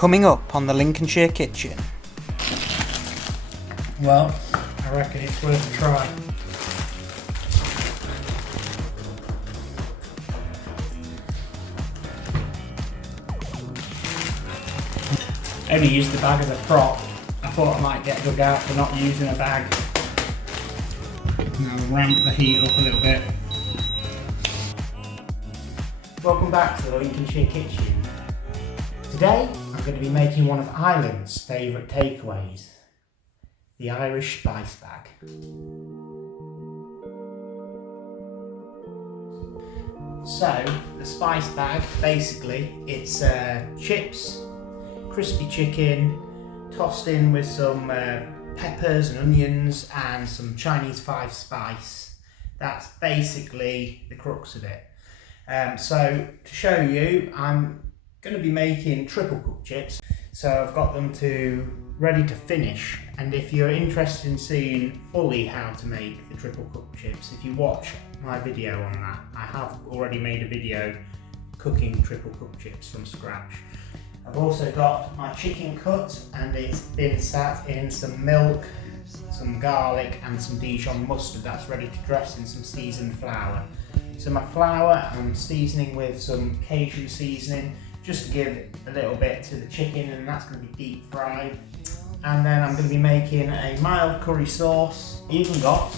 Coming up on the Lincolnshire Kitchen. Well, I reckon it's worth a try. I only used the bag as a prop. I thought I might get dug out for not using a bag. Now ramp the heat up a little bit. Welcome back to the Lincolnshire Kitchen. Today I'm going to be making one of Ireland's favourite takeaways, the Irish Spicebag. So the Spicebag, basically it's chips, crispy chicken, tossed in with some peppers and onions and some Chinese 5 spice. That's basically the crux of it. So to show you, I'm going to be making triple cooked chips. So I've got them ready to finish, and if you're interested in seeing fully how to make the triple cooked chips, if you watch my video on that, I have already made a video cooking triple cooked chips from scratch. I've also got my chicken cut, and it's been sat in some milk, some garlic and some Dijon mustard. That's ready to dress in some seasoned flour. So my flour I'm seasoning with some Cajun seasoning just to give a little bit to the chicken, and that's going to be deep fried. And then I'm going to be making a mild curry sauce. Even got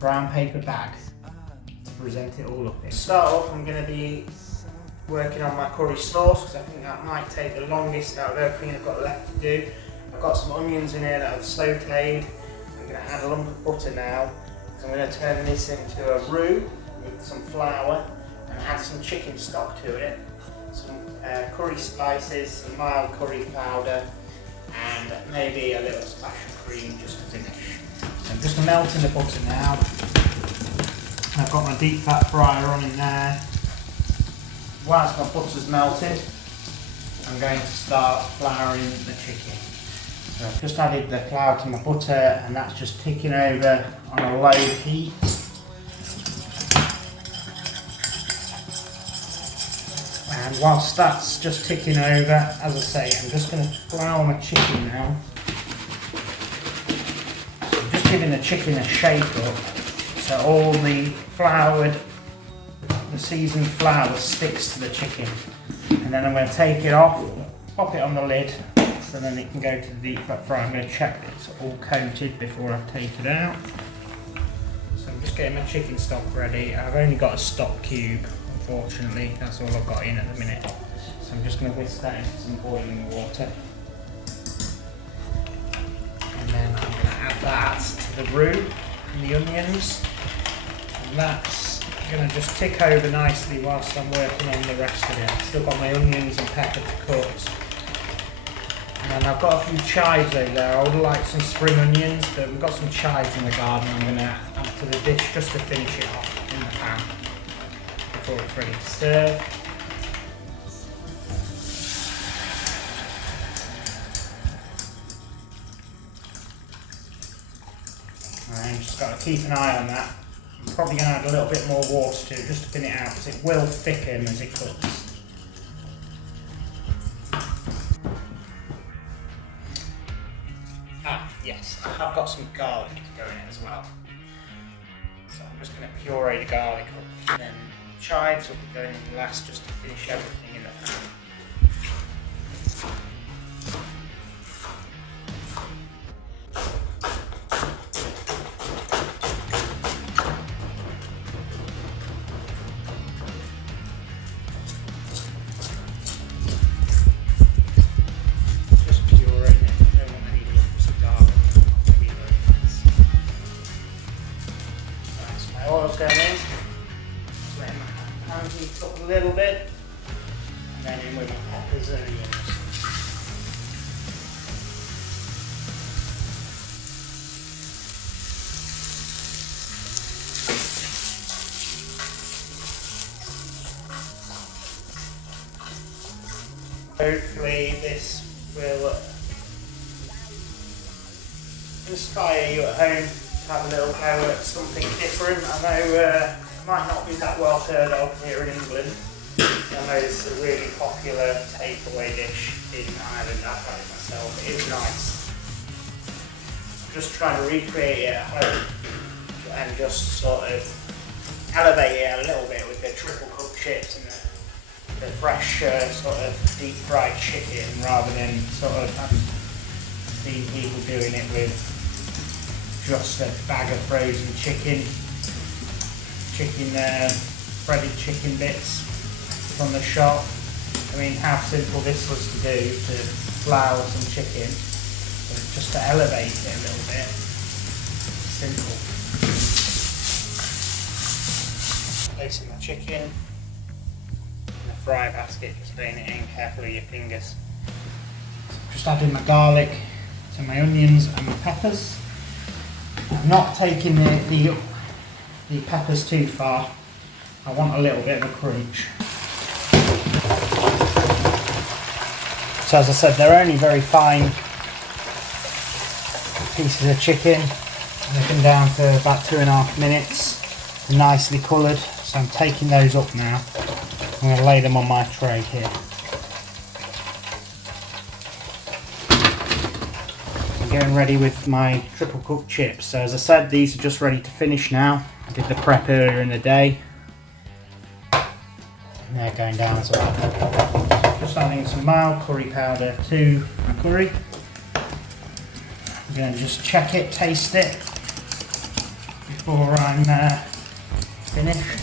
brown paper bag to present it all up in. To start off, I'm going to be working on my curry sauce because I think that might take the longest out of everything I've got left to do. I've got some onions in here that I've sautéed. I'm going to add a lump of butter now. So I'm going to turn this into a roux with some flour and add some chicken stock to it, some curry spices, some mild curry powder, and maybe a little splash of cream just to finish. So I'm just melting the butter now. I've got my deep fat fryer on in there. Whilst my butter's melted, I'm going to start flouring the chicken. So I've just added the flour to my butter, and that's just ticking over on a low heat. And whilst that's just ticking over, as I say, I'm just going to flour my chicken now. So I'm just giving the chicken a shake up so all the seasoned flour sticks to the chicken. And then I'm going to take it off, pop it on the lid, so then it can go to the deep fat fryer. I'm going to check that it's all coated before I take it out. So I'm just getting my chicken stock ready. I've only got a stock cube, unfortunately. That's all I've got in at the minute. So I'm just going to whisk that into some boiling water. And then I'm going to add that to the roux and the onions. And that's going to just tick over nicely whilst I'm working on the rest of it. I've still got my onions and pepper to cut. And then I've got a few chives over there. I would like some spring onions, but we've got some chives in the garden I'm going to add to the dish just to finish it off in the pan before it's ready to serve. And just got to keep an eye on that. I'm probably going to add a little bit more water to it just to thin it out, because it will thicken as it cooks. Yes, I've got some garlic to go in it as well. So I'm just going to puree the garlic up, and then chives will be going in last just to finish everything in the pan. Oil's going in, just letting my pan heat up a little bit, and then in with my peppers and onions. Hopefully this will inspire you at home to have a little go at something different. I know it might not be that well heard of here in England. know it's a really popular takeaway dish in Ireland. I've had it myself. It is nice. I'm just trying to recreate it at home and just sort of elevate it a little bit with the triple cooked chips and the fresh sort of deep fried chicken, rather than sort of seeing people doing it with just a bag of frozen breaded chicken bits from the shop. I mean, how simple this was to do, to flour some chicken, but just to elevate it a little bit. Simple. Placing my chicken in the fry basket, just laying it in carefully with your fingers. Just adding my garlic to my onions and my peppers. I'm not taking the peppers too far. I want a little bit of a crunch. So as I said, they're only very fine pieces of chicken. They've been down for about 2.5 minutes. They're nicely coloured. So I'm taking those up now. I'm going to lay them on my tray here. I'm getting ready with my triple cooked chips. So as I said, these are just ready to finish now. I did the prep earlier in the day. And they're going down as well. Just adding some mild curry powder to my curry. I'm going to just check it, taste it before I'm finished.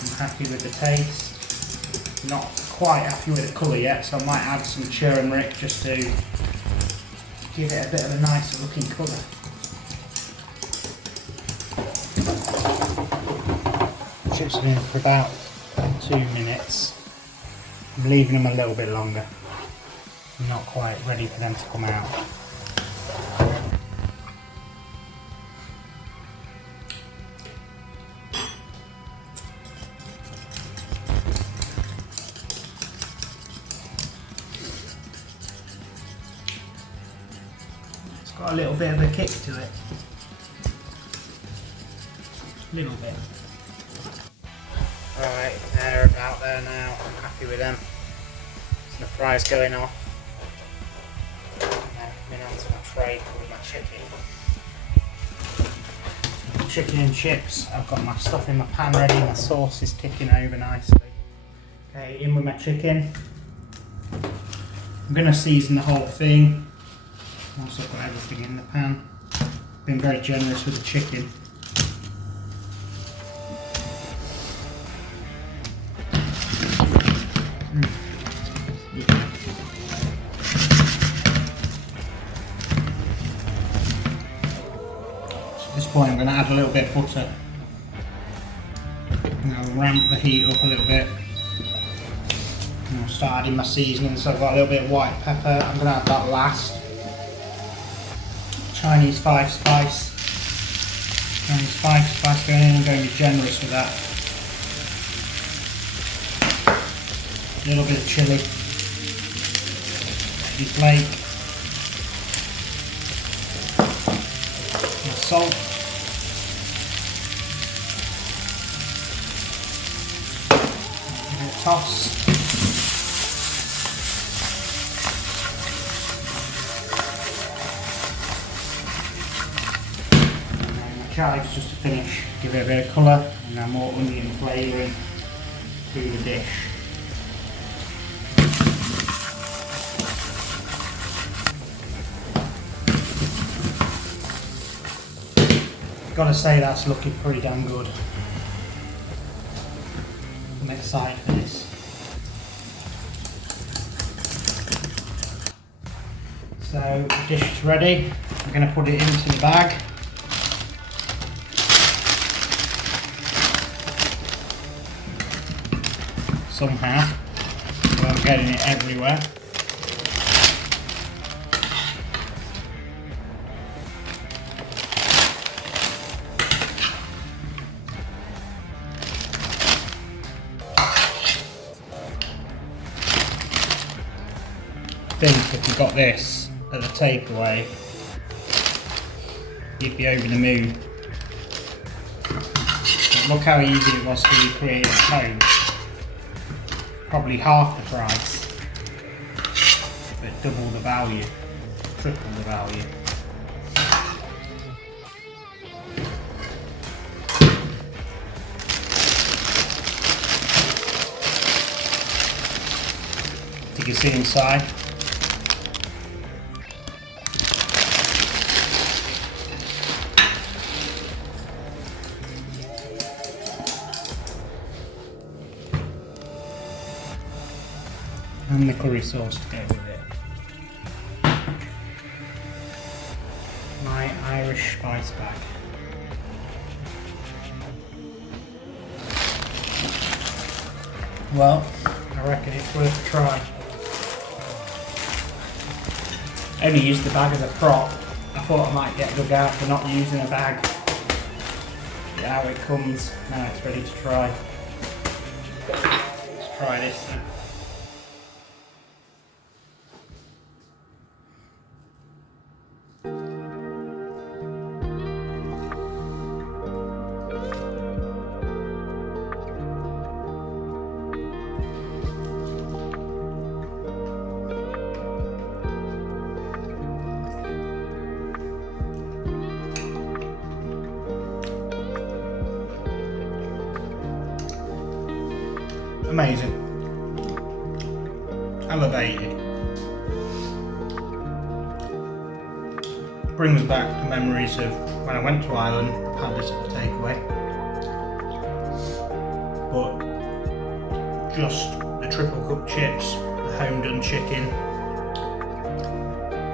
I'm happy with the taste. Not quite happy with the colour yet, so I might add some turmeric just to give it a bit of a nicer looking colour. Chips have been for about 2 minutes. I'm leaving them a little bit longer. I'm not quite ready for them to come out. It's got a little bit of a kick to it. A little bit. Alright, they're about there now. I'm happy with them. So the fries going off. Now coming onto my tray with my chicken. Chicken and chips. I've got my stuff in my pan ready. My sauce is ticking over nicely. Okay, in with my chicken. I'm going to season the whole thing once I've got everything in the pan. Been very generous with the chicken. At this point I'm going to add a little bit of butter. And I'll ramp the heat up a little bit. And I'll start adding my seasoning, so I've got a little bit of white pepper. I'm going to add that last. Chinese 5 spice. Chinese 5 spice going in. I'm going to be generous with that. A little bit of chilli. Chili flake. My salt. Give it a toss. Chives just to finish, give it a bit of colour and then more onion flavouring to the dish. Gotta say that's looking pretty damn good. I'm excited for this. So the dish is ready. I'm going to put it into the bag. Somehow, so I'm getting it everywhere. I think if you got this at the takeaway, you'd be over the moon. But look how easy it was to recreate at home. probably half the price, but double the value, triple the value. You can see inside. And the curry sauce to go with it. My Irish spice bag. Well, I reckon it's worth a try. I only used the bag as a prop. I thought I might get dug out for not using a bag. See how it comes. Now it's ready to try. Let's try this then. Amazing. Elevated. Brings back the memories of when I went to Ireland, had this at the takeaway. But just the triple cooked chips, the home done chicken,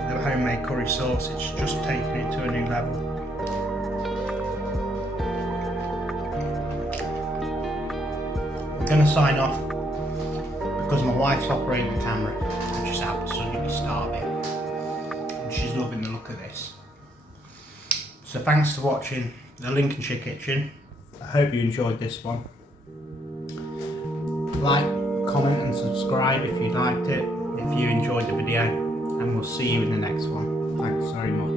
the homemade curry sauce, it's just taking it to a new level. I'm going to sign off because my wife's operating the camera and she's absolutely starving and she's loving the look of this. So thanks for watching the Lincolnshire Kitchen. I hope you enjoyed this one. Like, comment and subscribe if you liked it, if you enjoyed the video, and we'll see you in the next one. Thanks very much.